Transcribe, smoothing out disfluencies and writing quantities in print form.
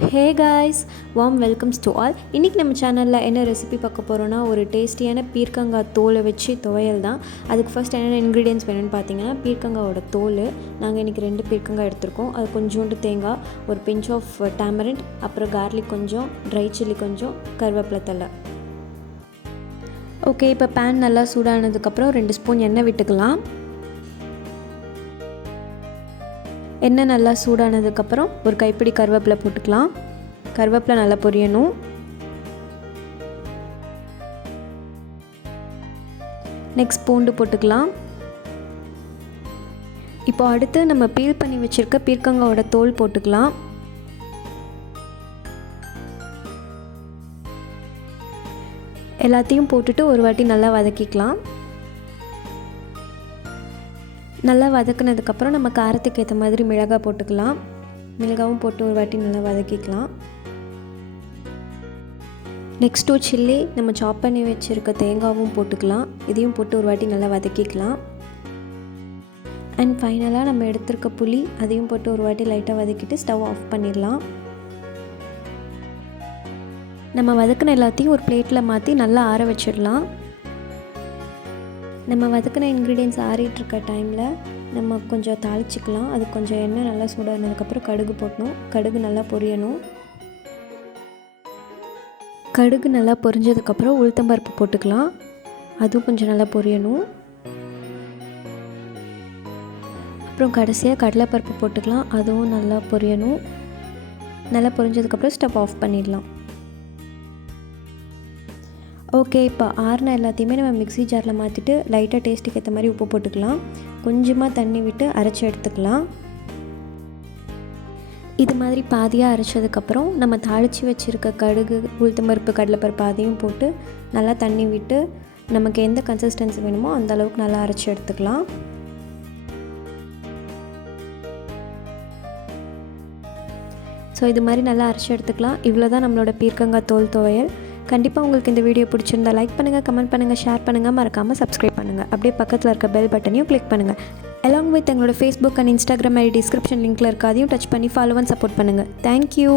Hey guys, warm welcomes to all. இன்றைக்கி நம்ம சேனலில் என்ன ரெசிபி பார்க்க போகிறோன்னா, ஒரு டேஸ்டியான பீர்க்கங்காய் தோலை வச்சு துவையல் தான். அதுக்கு ஃபர்ஸ்ட் என்னென்ன இன்க்ரீடியன்ஸ் வேணும்னு பார்த்தீங்கன்னா, பீர்க்கங்காயோட தோல். நாங்கள் இன்றைக்கி 2 பீர்க்கங்காய் எடுத்திருக்கோம். அது கொஞ்சோண்டு தேங்காய், ஒரு பிஞ்ச் ஆஃப் டேமரிண்ட், அப்புறம் கார்லிக் கொஞ்சம், ட்ரை சில்லி கொஞ்சம், கருவேப்பிலை தழை. ஓகே, இப்போ பேன் நல்லா சூடானதுக்கப்புறம் 2 ஸ்பூன் எண்ணெய் விட்டுக்கலாம். எண்ணெய் நல்லா சூடானதுக்கப்புறம் ஒரு கைப்பிடி கருவேப்பிலை போட்டுக்கலாம். கருவேப்பிலை நல்லா பொரியணும். நெக்ஸ்ட் பூண்டு போட்டுக்கலாம். இப்போ அடுத்து நம்ம பீல் பண்ணி வச்சுருக்க பீர்க்கங்காயோட தோல் போட்டுக்கலாம். எல்லாத்தையும் போட்டுட்டு ஒரு வாட்டி நல்லா வதக்கிக்கலாம். நல்லா வதக்குனதுக்கப்புறம் நம்ம காரத்துக்கு ஏற்ற மாதிரி மிளகாய் போட்டுக்கலாம். மிளகாவும் போட்டு ஒரு வாட்டி நல்லா வதக்கிக்கலாம். நெக்ஸ்ட்டு சில்லி, நம்ம சாப் பண்ணி வச்சுருக்க தேங்காவும் போட்டுக்கலாம். இதையும் போட்டு ஒரு வாட்டி நல்லா வதக்கிக்கலாம். அண்ட் ஃபைனலாக நம்ம எடுத்துருக்க புளி, அதையும் போட்டு ஒரு வாட்டி லைட்டாக வதக்கிட்டு ஸ்டவ் ஆஃப் பண்ணிடலாம். நம்ம வதக்கின எல்லாத்தையும் ஒரு பிளேட்டில் மாற்றி நல்லா ஆற வச்சிடலாம். நம்ம வதக்கின இன்க்ரீடியன்ஸ் ஆறிட்டுருக்க டைமில் நம்ம கொஞ்சம் தாளிச்சிக்கலாம். அது கொஞ்சம் எண்ணெய் நல்லா சூடானதுக்கப்புறம் கடுகு போடணும். கடுகு நல்லா பொரியணும். கடுகு நல்லா பொரிஞ்சதுக்கப்புறம் உளுத்தம்பருப்பு போட்டுக்கலாம். அதுவும் கொஞ்சம் நல்லா பொரியணும். அப்புறம் கடைசியாக கடலைப்பருப்பு போட்டுக்கலாம். அதுவும் நல்லா பொரியணும். நல்லா பொரிஞ்சதுக்கப்புறம் ஸ்டவ் ஆஃப் பண்ணிடலாம். ஓகே, இப்போ ஆறுன எல்லாத்தையுமே நம்ம மிக்ஸி ஜாரில் மாற்றிட்டு லைட்டாக டேஸ்ட்டுக்கு ஏற்ற மாதிரி உப்பு போட்டுக்கலாம். கொஞ்சமாக தண்ணி விட்டு அரைச்சி எடுத்துக்கலாம். இது மாதிரி பாதியாக அரைச்சதுக்கப்புறம் நம்ம தாளித்து வச்சுருக்க கடுகு, உளுத்தம்பருப்பு, கடலைப்பருப்பு அதையும் போட்டு நல்லா தண்ணி விட்டு நமக்கு எந்த கன்சிஸ்டன்சி வேணுமோ அந்த அளவுக்கு நல்லா அரைச்சி எடுத்துக்கலாம். ஸோ இது மாதிரி நல்லா அரைச்சி எடுத்துக்கலாம். இவ்வளோ தான் நம்மளோட பீர்க்கங்காய் தோல் துவையல். கண்டிப்பாக உங்களுக்கு இந்த வீடியோ பிடிச்சிருந்தா லைக் பண்ணுங்கள், கமெண்ட் பண்ணுங்கள், ஷேர் பண்ணுங்கள், மறக்காமல் சப்ஸ்கிரைப் பண்ணுங்கள். அப்படியே பக்கத்தில் இருக்க பெல் பட்டனையும் கிளிக் பண்ணுங்கள். அலாங் வித் எங்களோட Facebook and Instagram ID description லிங்க்கில் இருக்க, அதையும் டச் பண்ணி ஃபாலோ அண்ட் சப்போர்ட் பண்ணுங்கள். தேங்க்யூ.